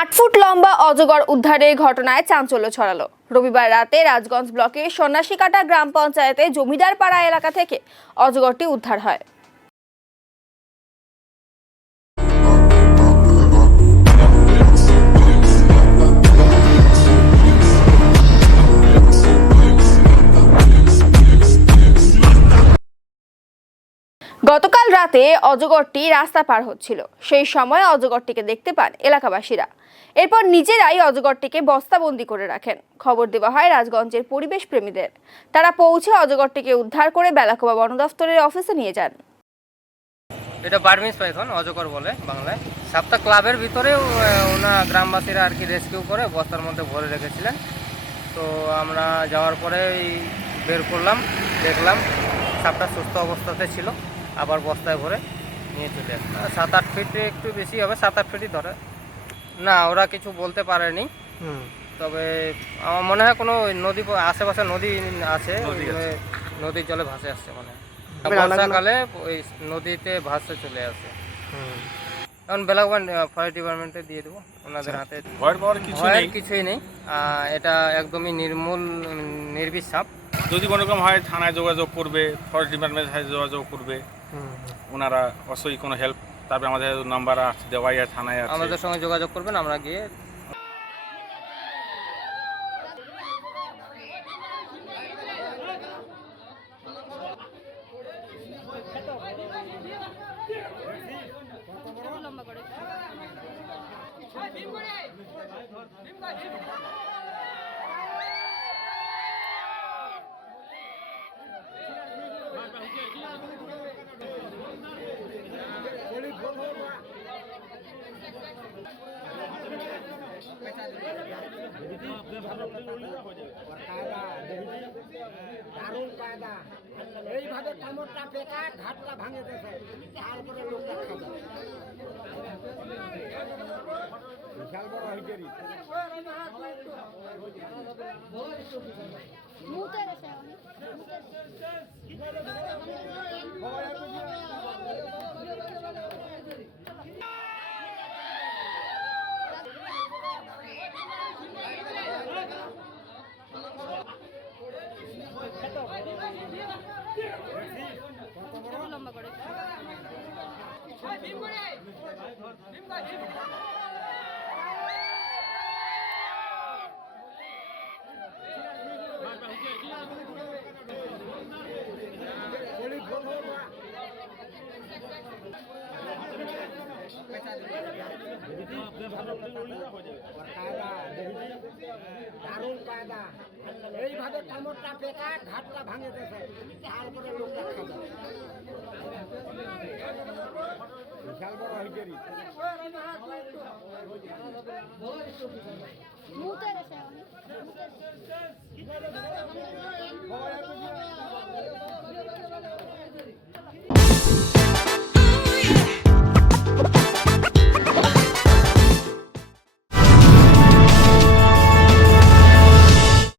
8 foot লম্বা অজগর উদ্ধারের ঘটনায় চাঞ্চল্য ছড়ালো। রবিবার রাতে রাজগঞ্জ ব্লকের সন্ন্যাসীকাটা গ্রাম পঞ্চায়েতে জমিদার পাড়া এলাকা থেকে অজগরটি উদ্ধার হয়। গতকাল রাতে অজগরটি রাস্তা পার হচ্ছিল, সেই সময় অজগরটিকে দেখতে পান এলাকাবাসীরা। এরপর নিজেরাই অজগরটিকে বস্তাবন্দি করে রাখেন। খবর দেওয়া হয় রাজগঞ্জের পরিবেশ প্রেমীদের। তারা পৌঁছে অজগরটিকে উদ্ধার করে বেলাকোবা বন দফতরের অফিসে নিয়ে যান। এটা বার্মিজ পাইথন অজগর বলে বাংলায়। সাতটা ক্লাবের ভিতরেও ওনা গ্রামবাসীরা আর কি রেস্কিউ করে বস্তার মধ্যে ভরে রেখেছিলেন। তো আমরা যাওয়ার পরে বের করলাম, দেখলাম সাপটা সুস্থ অবস্থাতে ছিল। আবার বস্তায় ভরে নিয়ে চলে আসলাম। 7-8 ফিট, একটু বেশি হবে, 7-8 ফিটই ধরে। না, ওরা কিছু বলতে পারেনি। তবে আমার মনে হয় কোনো নদী, আশেপাশে নদী আছে, নদীর জলে ভাসে আসছে মনে হয়। বর্ষাকালে ওই নদীতে ভাসতে চলে আসে। এখন বেলাকোবা ফরেস্ট ডিপার্টমেন্টে দিয়ে দেবো, ওনাদের হাতে। ভয়ের কিছুই নেই, এটা একদমই নির্বিষ সাপ। যদি কোনো রকম হয় থানায় যোগাযোগ করবে, ফরেস্ট ডিপার্টমেন্টের সাথে যোগাযোগ করবে, ওনারা অবশ্যই কোনো হেল্প। তারপরে আমাদের নাম্বার আছে দেওয়াই আছে, থানায় আছে, আমাদের সঙ্গে যোগাযোগ করবেন, আমরা গিয়ে দারুণ কায়দা, এইভাবে কামড়টা পেটা ঘাটটা ভাঙে দেবে, তারপরে লোকটা খাবে। বিশাল বড় হিটেরি দারুণ কায়দা, এইভাবে কামড়টা পেটা ঘাটটা ভাঙে দেবে, তারপরে লোকটা খাবে। বিশাল বড় হিটেরি